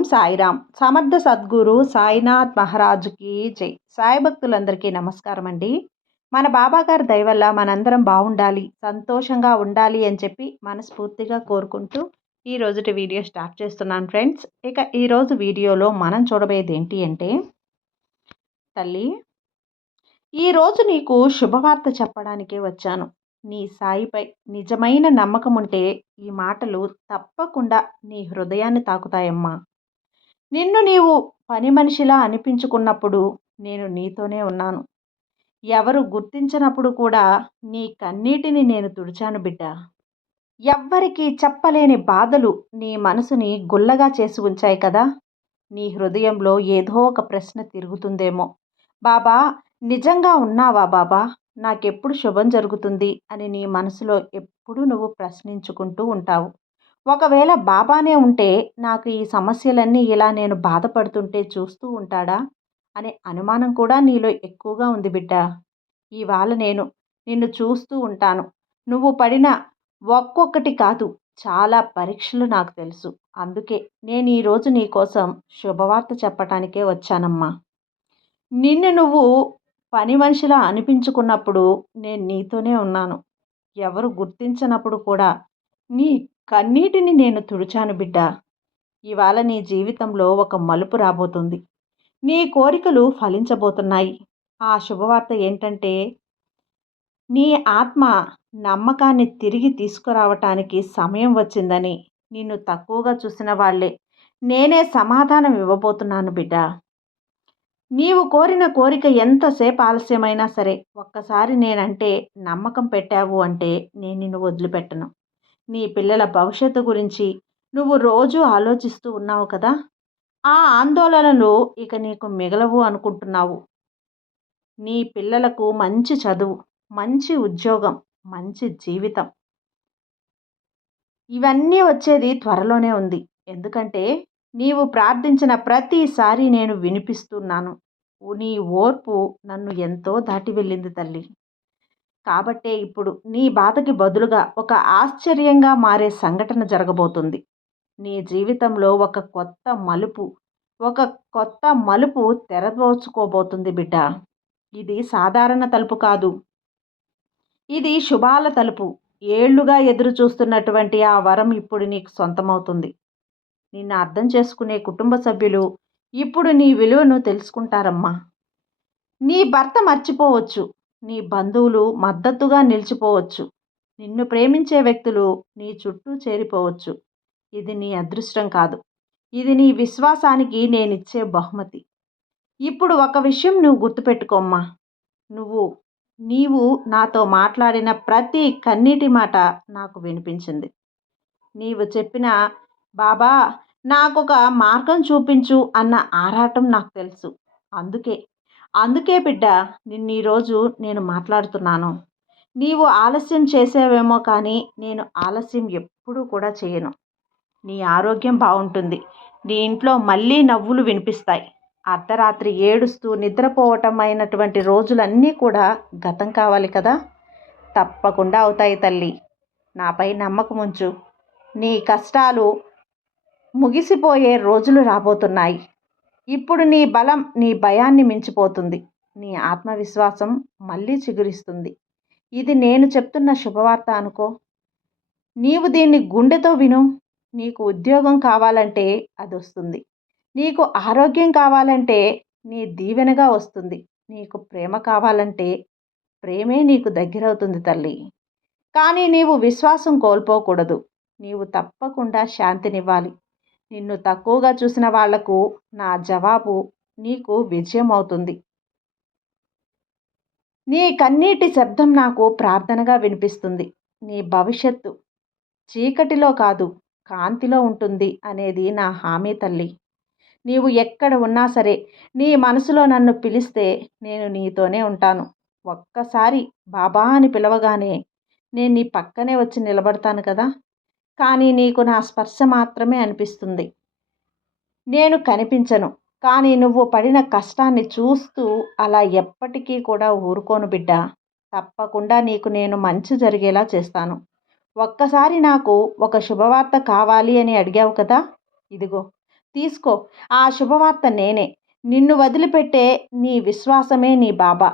ఓం సాయిరామ్. సమర్థ సద్గురు సాయినాథ్ మహారాజుకి జై. సాయి భక్తులందరికీ నమస్కారం అండి. మన బాబాగారి దయ వల్ల మనందరం బాగుండాలి, సంతోషంగా ఉండాలి అని చెప్పి మనస్ఫూర్తిగా కోరుకుంటూ ఈ రోజుటి వీడియో స్టార్ట్ చేస్తున్నాను ఫ్రెండ్స్. ఇక ఈరోజు వీడియోలో మనం చూడబోయేది ఏంటి అంటే, తల్లి, ఈరోజు నీకు శుభవార్త చెప్పడానికే వచ్చాను. నీ సాయిపై నిజమైన నమ్మకం ఉంటే ఈ మాటలు తప్పకుండా నీ హృదయాన్ని తాకుతాయమ్మా. నిన్ను నీవు పని మనిషిలా అనిపించుకున్నప్పుడు నేను నీతోనే ఉన్నాను. ఎవరు గుర్తించనప్పుడు కూడా నీ కన్నీటిని నేను తుడిచాను బిడ్డ. ఎవ్వరికీ చెప్పలేని బాధలు నీ మనసుని గుల్లగా చేసి ఉంచాయి కదా. నీ హృదయంలో ఏదో ఒక ప్రశ్న తిరుగుతుందేమో, బాబా నిజంగా ఉన్నావా బాబా, నాకెప్పుడు శుభం జరుగుతుంది అని నీ మనసులో ఎప్పుడూ నువ్వు ప్రశ్నించుకుంటూ ఉంటావు. ఒకవేళ బాబానే ఉంటే నాకు ఈ సమస్యలన్నీ ఇలా నేను బాధపడుతుంటే చూస్తూ ఉంటాడా అనే అనుమానం కూడా నీలో ఎక్కువగా ఉంది బిడ్డ. ఇవాళ నేను నిన్ను చూస్తూ ఉంటాను. నువ్వు పడిన ఒక్కొక్కటి కాదు, చాలా పరీక్షలు నాకు తెలుసు. అందుకే నేను ఈరోజు నీకోసం శుభవార్త చెప్పటానికే వచ్చానమ్మా. నిన్ను నువ్వు పని మనిషిలా అనిపించుకున్నప్పుడు నేను నీతోనే ఉన్నాను. ఎవరు గుర్తించనప్పుడు కూడా నీ కన్నీటిని నేను తుడిచాను బిడ్డ. ఇవాళ నీ జీవితంలో ఒక మలుపు రాబోతుంది. నీ కోరికలు ఫలించబోతున్నాయి. ఆ శుభవార్త ఏంటంటే, నీ ఆత్మ నమ్మకాన్ని తిరిగి తీసుకురావటానికి సమయం వచ్చిందని నిన్ను తక్కువగా చూసిన వాళ్ళే నేనే సమాధానం ఇవ్వబోతున్నాను బిడ్డ. నీవు కోరిన కోరిక ఎంతసేపు ఆలస్యమైనా సరే, ఒక్కసారి నేనంటే నమ్మకం పెట్టావు అంటే నేను నిన్ను వదిలిపెట్టను. నీ పిల్లల భవిష్యత్తు గురించి నువ్వు రోజూ ఆలోచిస్తూ ఉన్నావు కదా. ఆ ఆందోళనలు ఇక నీకు మిగలవు అనుకుంటున్నావు. నీ పిల్లలకు మంచి చదువు, మంచి ఉద్యోగం, మంచి జీవితం, ఇవన్నీ వచ్చేది త్వరలోనే ఉంది. ఎందుకంటే నీవు ప్రార్థించిన ప్రతిసారి నేను వినిపిస్తున్నాను. నీ ఓర్పు నన్ను ఎంతో దాటి వెళ్ళింది తల్లి. కాబట్టే ఇప్పుడు నీ బాధకి బదులుగా ఒక ఆశ్చర్యంగా మారే సంఘటన జరగబోతుంది. నీ జీవితంలో ఒక కొత్త మలుపు తెరదోచుకోబోతుంది బిడ్డ. ఇది సాధారణ తలుపు కాదు, ఇది శుభాల తలుపు. ఏళ్లుగా ఎదురు చూస్తున్నటువంటి ఆ వరం ఇప్పుడు నీకు సొంతమవుతుంది. నిన్ను అర్థం చేసుకునే కుటుంబ సభ్యులు ఇప్పుడు నీ విలువను తెలుసుకుంటారమ్మా. నీ భర్త మర్చిపోవచ్చు, నీ బంధువులు మద్దతుగా నిలిచిపోవచ్చు, నిన్ను ప్రేమించే వ్యక్తులు నీ చుట్టూ చేరిపోవచ్చు. ఇది నీ అదృష్టం కాదు, ఇది నీ విశ్వాసానికి నేనిచ్చే బహుమతి. ఇప్పుడు ఒక విషయం నువ్వు గుర్తుపెట్టుకోమ్మా. నీవు నాతో మాట్లాడిన ప్రతి కన్నీటి మాట నాకు వినిపించింది. నీవు చెప్పిన బాబా నాకొక మార్గం చూపించు అన్న ఆరాటం నాకు తెలుసు. అందుకే బిడ్డ నిన్ను ఈరోజు నేను మాట్లాడుతున్నాను. నీవు ఆలస్యం చేసేవేమో కానీ నేను ఆలస్యం ఎప్పుడూ కూడా చేయను. నీ ఆరోగ్యం బాగుంటుంది. నీ ఇంట్లో మళ్ళీ నవ్వులు వినిపిస్తాయి. అర్ధరాత్రి ఏడుస్తూ నిద్రపోవటం అయినటువంటి రోజులన్నీ కూడా గతం కావాలి కదా. తప్పకుండా అవుతాయి తల్లి. నాపై నమ్మకం ఉంచు. నీ కష్టాలు ముగిసిపోయే రోజులు రాబోతున్నాయి. ఇప్పుడు నీ బలం నీ భయాన్ని మించిపోతుంది. నీ ఆత్మవిశ్వాసం మళ్ళీ చిగురిస్తుంది. ఇది నేను చెప్తున్న శుభవార్త అనుకో. నీవు దీన్ని గుండెతో విను. నీకు ఉద్యోగం కావాలంటే అది వస్తుంది. నీకు ఆరోగ్యం కావాలంటే నీ దీవెనగా వస్తుంది. నీకు ప్రేమ కావాలంటే ప్రేమే నీకు దగ్గరవుతుంది తల్లి. కానీ నీవు విశ్వాసం కోల్పోకూడదు. నీవు తప్పకుండా శాంతినివ్వాలి. నిన్ను తక్కువగా చూసిన వాళ్లకు నా జవాబు నీకు విజయం అవుతుంది. నీ కన్నీటి శబ్దం నాకు ప్రార్థనగా వినిపిస్తుంది. నీ భవిష్యత్తు చీకటిలో కాదు, కాంతిలో ఉంటుంది అనేది నా హామీ తల్లి. నీవు ఎక్కడ ఉన్నా సరే నీ మనసులో నన్ను పిలిస్తే నేను నీతోనే ఉంటాను. ఒక్కసారి బాబా అని పిలవగానే నేను నీ పక్కనే వచ్చి నిలబడతాను కదా. కానీ నీకు నా స్పర్శ మాత్రమే అనిపిస్తుంది. నేను కనిపించను. కానీ నువ్వు పడిన కష్టాన్ని చూస్తూ అలా ఎప్పటికీ కూడా ఊరుకోను బిడ్డ. తప్పకుండా నీకు నేను మంచి జరిగేలా చేస్తాను. ఒక్కసారి నాకు ఒక శుభవార్త కావాలి అని అడిగావు కదా. ఇదిగో తీసుకో. ఆ శుభవార్త నేనే. నిన్ను వదిలిపెట్టే నీ విశ్వాసమే నీ బాబా.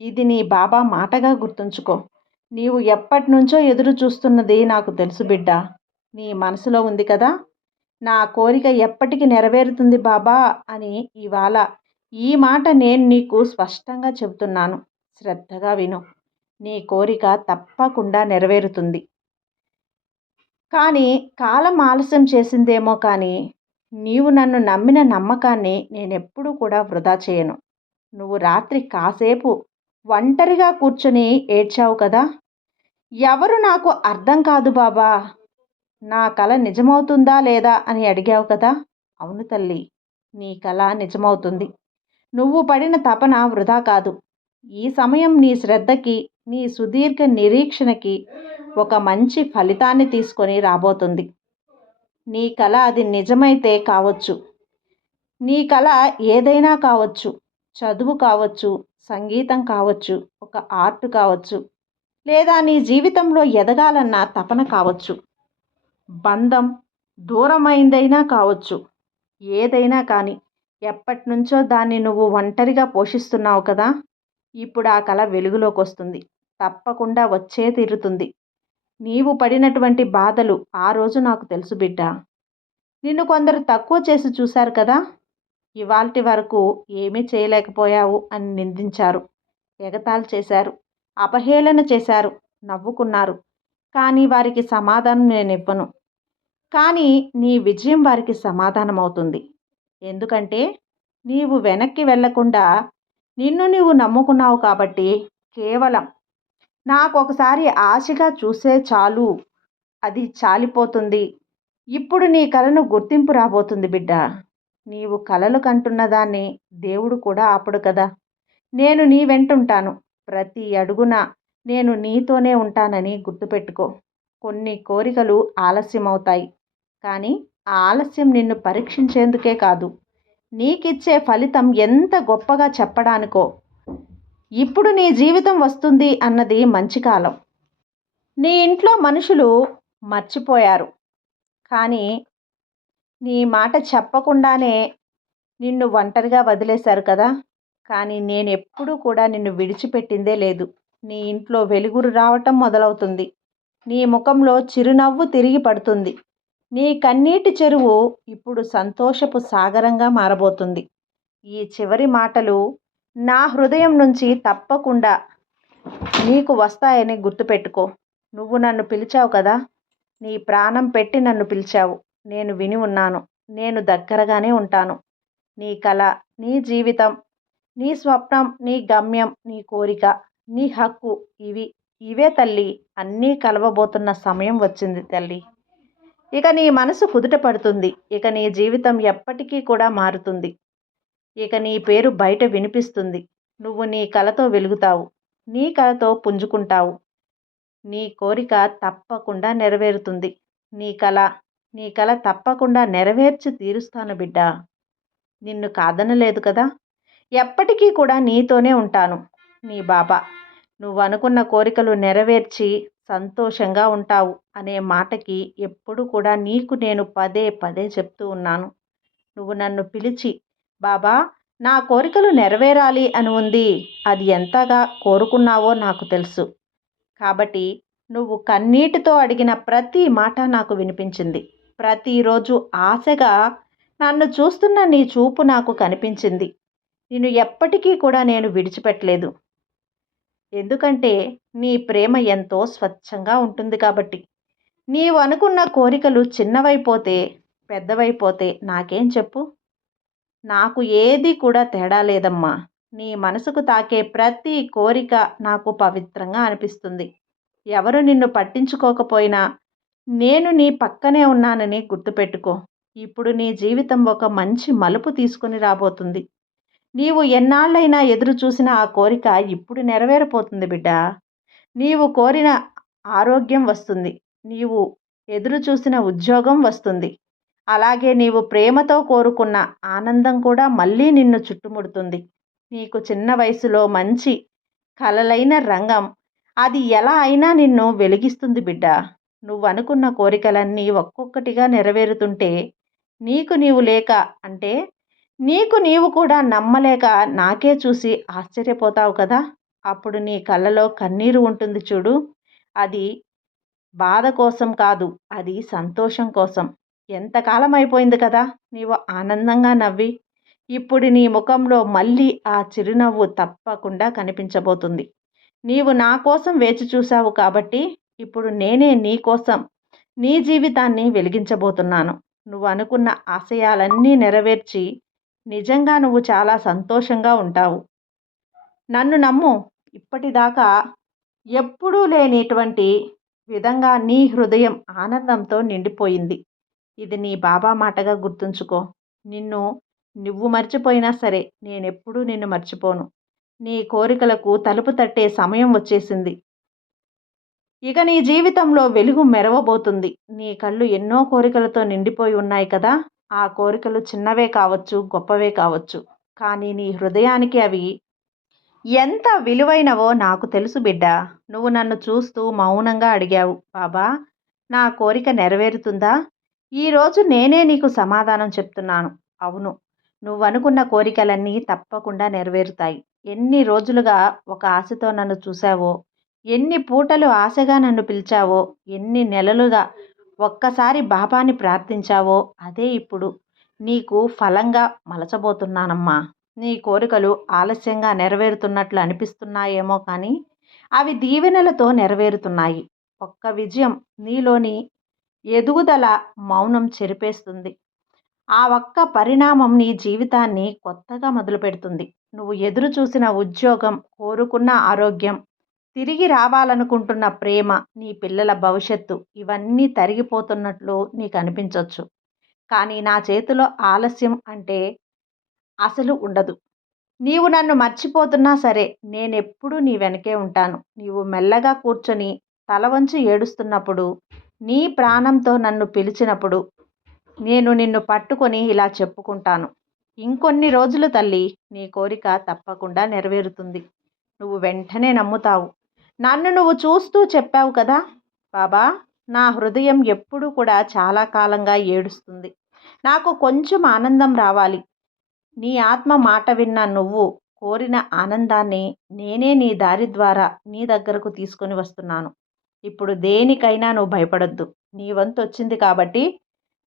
ఇది నీ బాబా మాటగా గుర్తుంచుకో. నీవు ఎప్పటినుంచో ఎదురు చూస్తున్నది నాకు తెలుసు బిడ్డా. నీ మనసులో ఉంది కదా! నా కోరిక ఎప్పటికి నెరవేరుతుంది బాబా అని. ఇవాళ ఈ మాట నేను నీకు స్పష్టంగా చెబుతున్నాను. శ్రద్ధగా విను. నీ కోరిక తప్పకుండా నెరవేరుతుంది. కానీ కాలం ఆలస్యం చేసిందేమో కానీ నీవు నన్ను నమ్మిన నమ్మకాన్ని నేనెప్పుడూ కూడా వృధా చేయను. నువ్వు రాత్రి కాసేపు ఒంటరిగా కూర్చొని ఏడ్చావు కదా! ఎవరు నాకు అర్థం కాదు బాబా, నా కల నిజమవుతుందా లేదా అని అడిగావు కదా! అవును తల్లి, నీ కల నిజమవుతుంది. నువ్వు పడిన తపన వృధా కాదు. ఈ సమయం నీ శ్రద్ధకి, నీ సుదీర్ఘ నిరీక్షణకి ఒక మంచి ఫలితాన్ని తీసుకొని రాబోతుంది. నీ కల అది నిజమైతే కావచ్చు. నీ కల ఏదైనా కావచ్చు. చదువు కావచ్చు, సంగీతం కావచ్చు, ఒక ఆర్ట్ కావచ్చు, లేదా నీ జీవితంలో ఎదగాలన్న తపన కావచ్చు. బంధం దూరమైందైనా కావచ్చు. ఏదైనా కానీ ఎప్పటినుంచో దాన్ని నువ్వు ఒంటరిగా పోషిస్తున్నావు కదా! ఇప్పుడు ఆ కల వెలుగులోకి వస్తుంది. తప్పకుండా వచ్చే తీరుతుంది. నీవు పడినటువంటి బాధలు ఆ రోజు నాకు తెలుసు బిడ్డా. నిన్ను కొందరు తక్కువ చేసి చూశారు కదా! ఇవాల్టి వరకు ఏమీ చేయలేకపోయావు అని నిందించారు, ఎగతాళి చేశారు, అపహేళన చేశారు, నవ్వుకున్నారు. కానీ వారికి సమాధానం నేనివ్వను. కానీ నీ విజయం వారికి సమాధానం అవుతుంది. ఎందుకంటే నీవు వెనక్కి వెళ్ళకుండా నిన్ను నీవు నమ్ముకున్నావు కాబట్టి. కేవలం నాకు ఒకసారి ఆశగా చూసే చాలు, అది చాలిపోతుంది. ఇప్పుడు నీ కలను గుర్తింపు రాబోతుంది బిడ్డ. నీవు కలలు కంటున్న దాన్ని దేవుడు కూడా ఆపడు కదా! నేను నీ వెంటుంటాను. ప్రతి అడుగున నేను నీతోనే ఉంటానని గుర్తుపెట్టుకో. కొన్ని కోరికలు ఆలస్యమవుతాయి. కానీ ఆ ఆలస్యం నిన్ను పరీక్షించేందుకే కాదు, నీకిచ్చే ఫలితం ఎంత గొప్పగా చెప్పడానికో. ఇప్పుడు నీ జీవితం వస్తుంది అన్నది మంచి కాలం. నీ ఇంట్లో మనుషులు మర్చిపోయారు. కానీ నీ మాట చెప్పకుండానే నిన్ను ఒంటరిగా వదిలేశారు కదా! కానీ నేనెప్పుడూ కూడా నిన్ను విడిచిపెట్టిందే లేదు. నీ ఇంట్లో వెలుగురు రావటం మొదలవుతుంది. నీ ముఖంలో చిరునవ్వు తిరిగి పడుతుంది. నీ కన్నీటి చెరువు ఇప్పుడు సంతోషపు సాగరంగా మారబోతుంది. ఈ చివరి మాటలు నా హృదయం నుంచి తప్పకుండా నీకు వస్తాయని గుర్తుపెట్టుకో. నువ్వు నన్ను పిలిచావు కదా! నీ ప్రాణం పెట్టి నన్ను పిలిచావు. నేను విని ఉన్నాను. నేను దగ్గరగానే ఉంటాను. నీ కల, నీ జీవితం, నీ స్వప్నం, నీ గమ్యం, నీ కోరిక, నీ హక్కు, ఇవే తల్లి. అన్నీ కలవబోతున్న సమయం వచ్చింది తల్లి. ఇక నీ మనసు కుదుట పడుతుంది. ఇక నీ జీవితం ఎప్పటికీ కూడా మారుతుంది. ఇక నీ పేరు బయట వినిపిస్తుంది. నువ్వు నీ కలతో వెలుగుతావు. నీ కలతో పుంజుకుంటావు. నీ కోరిక తప్పకుండా నెరవేరుతుంది. నీ కల తప్పకుండా నెరవేర్చి తీరుస్తాను బిడ్డా. నిన్ను కాదనలేదు కదా! ఎప్పటికీ కూడా నీతోనే ఉంటాను. నీ బాబా. నువ్వు అనుకున్న కోరికలు నెరవేర్చి సంతోషంగా ఉంటావు అనే మాటకి ఎప్పుడు కూడా నీకు నేను పదే పదే చెప్తూ ఉన్నాను. నువ్వు నన్ను పిలిచి, బాబా నా కోరికలు నెరవేరాలి అని ఉంది, అది ఎంతగా కోరుకున్నావో నాకు తెలుసు. కాబట్టి నువ్వు కన్నీటితో అడిగిన ప్రతి మాట నాకు వినిపించింది. ప్రతిరోజు ఆశగా నన్ను చూస్తున్న నీ చూపు నాకు కనిపించింది. నిన్ను ఎప్పటికీ కూడా నేను విడిచిపెట్టలేదు. ఎందుకంటే నీ ప్రేమ ఎంతో స్వచ్ఛంగా ఉంటుంది కాబట్టి. నీవు అనుకున్న కోరికలు చిన్నవైపోతే, పెద్దవైపోతే నాకేం చెప్పు? నాకు ఏది కూడా తేడా లేదమ్మా. నీ మనసుకు తాకే ప్రతి కోరిక నాకు పవిత్రంగా అనిపిస్తుంది. ఎవరు నిన్ను పట్టించుకోకపోయినా నేను నీ పక్కనే ఉన్నానని గుర్తుపెట్టుకో. ఇప్పుడు నీ జీవితం ఒక మంచి మలుపు తీసుకుని రాబోతుంది. నీవు ఎన్నాళ్ళైనా ఎదురు చూసిన ఆ కోరిక ఇప్పుడు నెరవేరపోతుంది బిడ్డ. నీవు కోరిన ఆరోగ్యం వస్తుంది. నీవు ఎదురు చూసిన ఉద్యోగం వస్తుంది. అలాగే నీవు ప్రేమతో కోరుకున్న ఆనందం కూడా మళ్ళీ నిన్ను చుట్టుముడుతుంది. నీకు చిన్న వయసులో మంచి కలలైన రంగం, అది ఎలా అయినా నిన్ను వెలిగిస్తుంది బిడ్డ. నువ్వు అనుకున్న కోరికలన్నీ ఒక్కొక్కటిగా నెరవేరుతుంటే నీకు నీవు లేక అంటే నీకు నీవు కూడా నమ్మలేక నాకే చూసి ఆశ్చర్యపోతావు కదా! అప్పుడు నీ కళ్ళలో కన్నీరు ఉంటుంది చూడు. అది బాధ కోసం కాదు. అది సంతోషం కోసం. ఎంతకాలం అయిపోయింది కదా! నీవు ఆనందంగా నవ్వి. ఇప్పుడు నీ ముఖంలో మళ్ళీ ఆ చిరునవ్వు తప్పకుండా కనిపించబోతుంది. నీవు నా కోసం వేచి చూశావు కాబట్టి ఇప్పుడు నేనే నీ కోసం నీ జీవితాన్ని వెలిగించబోతున్నాను. నువ్వు అనుకున్న ఆశయాలన్నీ నెరవేర్చి నిజంగా నువ్వు చాలా సంతోషంగా ఉంటావు. నన్ను నమ్ము. ఇప్పటిదాకా ఎప్పుడూ లేనిటువంటి విధంగా నీ హృదయం ఆనందంతో నిండిపోయింది. ఇది నీ బాబా మాటగా గుర్తుంచుకో. నిన్ను నువ్వు మర్చిపోయినా సరే నేనెప్పుడూ నిన్ను మర్చిపోను. నీ కోరికలకు తలుపు తట్టే సమయం వచ్చేసింది. ఇక నీ జీవితంలో వెలుగు మెరవబోతుంది. నీ కళ్ళు ఎన్నో కోరికలతో నిండిపోయి ఉన్నాయి కదా! ఆ కోరికలు చిన్నవే కావచ్చు, గొప్పవే కావచ్చు. కానీ నీ హృదయానికి అవి ఎంత విలువైనవో నాకు తెలుసు బిడ్డా. నువ్వు నన్ను చూస్తూ మౌనంగా అడిగావు, బాబా నా కోరిక నెరవేరుతుందా? ఈరోజు నేనే నీకు సమాధానం చెప్తున్నాను. అవును, నువ్వనుకున్న కోరికలన్నీ తప్పకుండా నెరవేరుతాయి. ఎన్ని రోజులుగా ఒక ఆశతో నన్ను చూశావో, ఎన్ని పూటలు ఆశగా నన్ను పిలిచావో, ఎన్ని నెలలుగా ఒక్కసారి బాబాని ప్రార్థించావో అదే ఇప్పుడు నీకు ఫలంగా మలచబోతున్నానమ్మా. నీ కోరికలు ఆలస్యంగా నెరవేరుతున్నట్లు అనిపిస్తున్నాయేమో కానీ అవి దీవెనలతో నెరవేరుతున్నాయి. ఒక్క విజయం నీలోని ఎదుగుదల మౌనం చెరిపేస్తుంది. ఆ ఒక్క పరిణామం నీ జీవితాన్ని కొత్తగా మొదలుపెడుతుంది. నువ్వు ఎదురు చూసిన ఉద్యోగం, కోరుకున్న ఆరోగ్యం, తిరిగి రావాలనుకుంటున్న ప్రేమ, నీ పిల్లల భవిష్యత్తు ఇవన్నీ తరిగిపోతున్నట్లు నీకు అనిపించవచ్చు. కానీ నా చేతిలో ఆలస్యం అంటే అసలు ఉండదు. నీవు నన్ను మర్చిపోతున్నా సరే నేనెప్పుడూ నీ వెనకే ఉంటాను. నీవు మెల్లగా కూర్చొని తల వంచి ఏడుస్తున్నప్పుడు, నీ ప్రాణంతో నన్ను పిలిచినప్పుడు నేను నిన్ను పట్టుకొని ఇలా చెప్పుకుంటాను. ఇంకొన్ని రోజులు తల్లి, నీ కోరిక తప్పకుండా నెరవేరుతుంది. నువ్వు వెంటనే నమ్ముతావు. నన్ను నువ్వు చూస్తూ చెప్పావు కదా, బాబా నా హృదయం ఎప్పుడూ కూడా చాలా కాలంగా ఏడుస్తుంది. నాకు కొంచెం ఆనందం రావాలి. నీ ఆత్మ మాట విన్న నువ్వు కోరిన ఆనందాన్ని నేనే నీ దారి ద్వారా నీ దగ్గరకు తీసుకొని వస్తున్నాను. ఇప్పుడు దేనికైనా నువ్వు భయపడొద్దు. నీ వంతు వచ్చింది కాబట్టి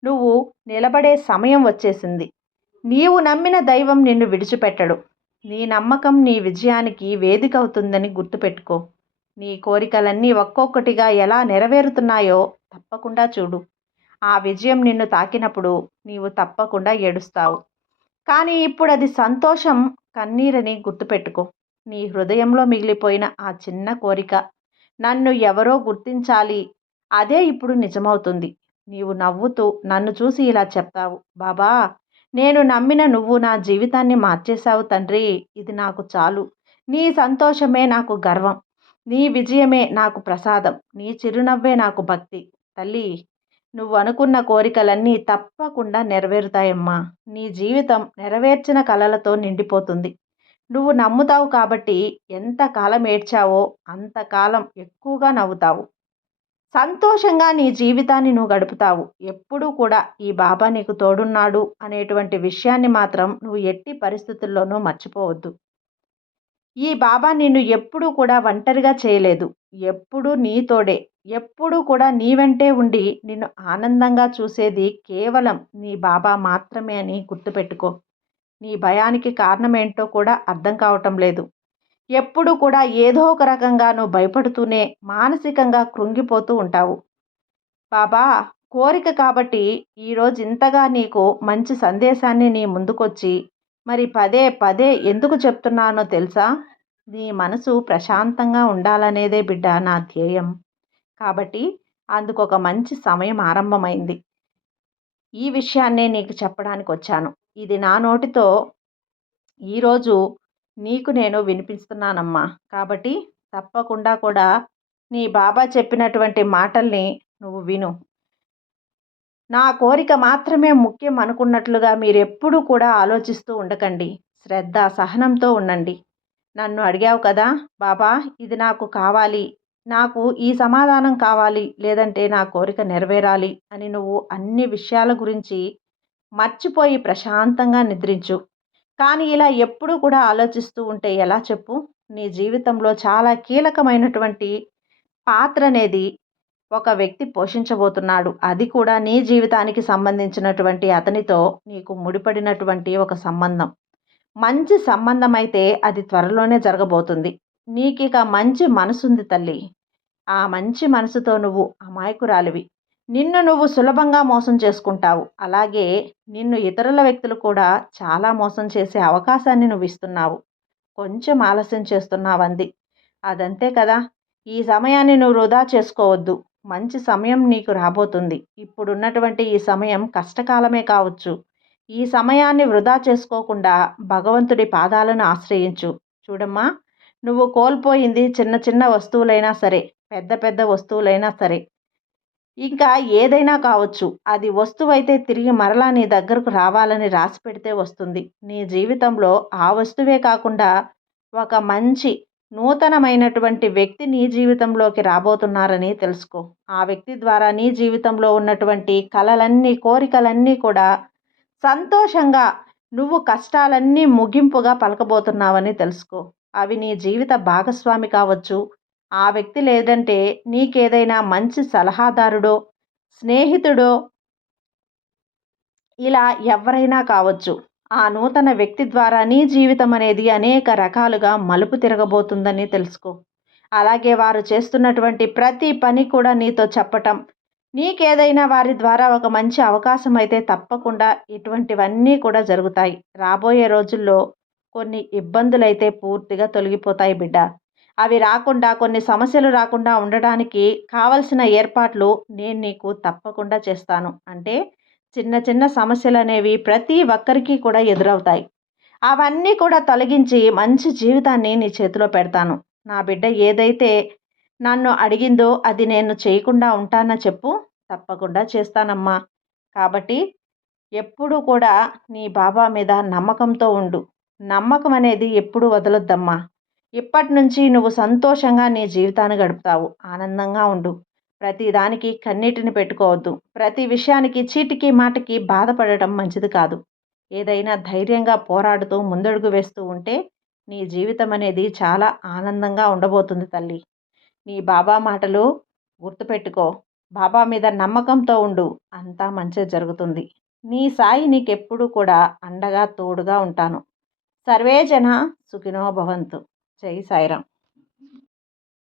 నువ్వు నిలబడే సమయం వచ్చేసింది. నీవు నమ్మిన దైవం నిన్ను విడిచిపెట్టడు. నీ నమ్మకం నీ విజయానికి వేదిక అవుతుందని గుర్తుపెట్టుకో. నీ కోరికలన్నీ ఒక్కొక్కటిగా ఎలా నెరవేరుతున్నాయో తప్పకుండా చూడు. ఆ విజయం నిన్ను తాకినప్పుడు నీవు తప్పకుండా ఏడుస్తావు. కానీ ఇప్పుడు అది సంతోషం, కన్నీరని గుర్తుపెట్టుకో. నీ హృదయంలో మిగిలిపోయిన ఆ చిన్న కోరిక, నన్ను ఎవరో గుర్తించాలి, అదే ఇప్పుడు నిజమవుతుంది. నీవు నవ్వుతూ నన్ను చూసి ఇలా చెప్తావు, బాబా నేను నమ్మిన నువ్వు నా జీవితాన్ని మార్చేశావు తండ్రి. ఇది నాకు చాలు. నీ సంతోషమే నాకు గర్వం. నీ విజయమే నాకు ప్రసాదం. నీ చిరునవ్వే నాకు భక్తి. తల్లి, నువ్వు అనుకున్న కోరికలన్నీ తప్పకుండా నెరవేరుతాయమ్మా. నీ జీవితం నెరవేర్చిన కలలతో నిండిపోతుంది. నువ్వు నమ్ముతావు కాబట్టి ఎంతకాలం ఏడ్చావో అంతకాలం ఎక్కువగా నవ్వుతావు. సంతోషంగా నీ జీవితాన్ని నువ్వు గడుపుతావు. ఎప్పుడూ కూడా ఈ బాబా నీకు తోడున్నాడు అనేటువంటి విషయాన్ని మాత్రం నువ్వు ఎట్టి పరిస్థితుల్లోనూ మర్చిపోవద్దు. ఈ బాబా నిన్ను ఎప్పుడూ కూడా ఒంటరిగా చేయలేదు. ఎప్పుడూ నీతోడే, ఎప్పుడూ కూడా నీ వెంటే ఉండి నిన్ను ఆనందంగా చూసేది కేవలం నీ బాబా మాత్రమే అని గుర్తుపెట్టుకో. నీ భయానికి కారణమేంటో కూడా అర్థం కావటం లేదు. ఎప్పుడు కూడా ఏదో ఒక రకంగా నువ్వు భయపడుతూనే మానసికంగా కృంగిపోతూ ఉంటావు. బాబా కోరిక కాబట్టి ఈరోజు ఇంతగా నీకు మంచి సందేశాన్ని నీ ముందుకొచ్చి మరి పదే పదే ఎందుకు చెప్తున్నానో తెలుసా? నీ మనసు ప్రశాంతంగా ఉండాలనేదే బిడ్డ నా ధ్యేయం. కాబట్టి అందుకు ఒక మంచి సమయం ఆరంభమైంది. ఈ విషయాన్నే నీకు చెప్పడానికి వచ్చాను. ఇది నా నోటితో ఈరోజు నీకు నేను వినిపిస్తున్నానమ్మా. కాబట్టి తప్పకుండా కూడా నీ బాబా చెప్పినటువంటి మాటల్ని నువ్వు విను. నా కోరిక మాత్రమే ముఖ్యం అనుకున్నట్లుగా మీరెప్పుడూ కూడా ఆలోచిస్తూ ఉండకండి. శ్రద్ధ, సహనంతో ఉండండి. నన్ను అడిగావు కదా, బాబా ఇది నాకు కావాలి, నాకు ఈ సమాధానం కావాలి, లేదంటే నా కోరిక నెరవేరాలి అని నువ్వు అన్ని విషయాల గురించి మర్చిపోయి ప్రశాంతంగా నిద్రించు. కానీ ఇలా ఎప్పుడూ కూడా ఆలోచిస్తూ ఉంటే ఎలా చెప్పు? నీ జీవితంలో చాలా కీలకమైనటువంటి పాత్రనేది ఒక వ్యక్తి పోషించబోతున్నాడు. అది కూడా నీ జీవితానికి సంబంధించినటువంటి అతనితో నీకు ముడిపడినటువంటి ఒక సంబంధం. మంచి సంబంధమైతే అది త్వరలోనే జరగబోతుంది. నీకిక మంచి మనసుంది తల్లి. ఆ మంచి మనసుతో నువ్వు అమాయకురాలివి. నిన్ను నువ్వు సులభంగా మోసం చేసుకుంటావు. అలాగే నిన్ను ఇతరుల వ్యక్తులు కూడా చాలా మోసం చేసే అవకాశాన్ని నువ్విస్తున్నావు. కొంచెం ఆలస్యం చేస్తున్నావంది. అదంతే కదా! ఈ సమయాన్ని నువ్వు వృధా చేసుకోవద్దు. మంచి సమయం నీకు రాబోతుంది. ఇప్పుడున్నటువంటి ఈ సమయం కష్టకాలమే కావచ్చు. ఈ సమయాన్ని వృధా చేసుకోకుండా భగవంతుడి పాదాలను ఆశ్రయించు. చూడమ్మా, నువ్వు కోల్పోయింది చిన్న చిన్న వస్తువులైనా సరే, పెద్ద పెద్ద వస్తువులైనా సరే, ఇంకా ఏదైనా కావచ్చు. అది వస్తువైతే తిరిగి మరలా నీ దగ్గరకు రావాలని రాసిపెడితే వస్తుంది. నీ జీవితంలో ఆ వస్తువే కాకుండా ఒక మంచి నూతనమైనటువంటి వ్యక్తి నీ జీవితంలోకి రాబోతున్నారని తెలుసుకో. ఆ వ్యక్తి ద్వారా నీ జీవితంలో ఉన్నటువంటి కలలన్నీ, కోరికలన్నీ కూడా సంతోషంగా నువ్వు కష్టాలన్నీ ముగింపుగా పలకబోతున్నావని తెలుసుకో. అవి నీ జీవిత భాగస్వామి కావచ్చు. ఆ వ్యక్తి లేదంటే నీకేదైనా మంచి సలహాదారుడో, స్నేహితుడో, ఇలా ఎవరైనా కావచ్చు. ఆ నూతన వ్యక్తి ద్వారా నీ జీవితం అనేది అనేక రకాలుగా మలుపు తిరగబోతుందని తెలుసుకో. అలాగే వారు చేస్తున్నటువంటి ప్రతి పని కూడా నీతో చెప్పటం, నీకేదైనా వారి ద్వారా ఒక మంచి అవకాశం అయితే తప్పకుండా ఇటువంటివన్నీ కూడా జరుగుతాయి. రాబోయే రోజుల్లో కొన్ని ఇబ్బందులైతే పూర్తిగా తొలగిపోతాయి బిడ్డ. అవి రాకుండా, కొన్ని సమస్యలు రాకుండా ఉండడానికి కావలసిన ఏర్పాట్లు నేను నీకు తప్పకుండా చేస్తాను. అంటే చిన్న చిన్న సమస్యలనేవి ప్రతి ఒక్కరికి కూడా ఎదురవుతాయి. అవన్నీ కూడా తొలగించి మంచి జీవితాన్ని నీ చేతిలో పెడతాను. నా బిడ్డ ఏదైతే నన్ను అడిగిందో అది నేను చేయకుండా ఉంటానా చెప్పు? తప్పకుండా చేస్తానమ్మా. కాబట్టి ఎప్పుడూ కూడా నీ బాబా మీద నమ్మకంతో ఉండు. నమ్మకం అనేది ఎప్పుడూ వదలొద్దమ్మా. ఇప్పటి నుంచి నువ్వు సంతోషంగా నీ జీవితాన్ని గడుపుతావు. ఆనందంగా ఉండు. ప్రతి దానికి కన్నీటిని పెట్టుకోవద్దు. ప్రతి విషయానికి చీటికి మాటికి బాధపడటం మంచిది కాదు. ఏదైనా ధైర్యంగా పోరాడుతూ ముందడుగు వేస్తూ ఉంటే నీ జీవితం అనేది చాలా ఆనందంగా ఉండబోతుంది తల్లి. నీ బాబా మాటలు గుర్తుపెట్టుకో. బాబా మీద నమ్మకంతో ఉండు. అంతా మంచే జరుగుతుంది. నీ సాయి నీకెప్పుడూ కూడా అండగా తోడుగా ఉంటాను. సర్వే జన సుఖినో భవంతు. జై సాయిరాం.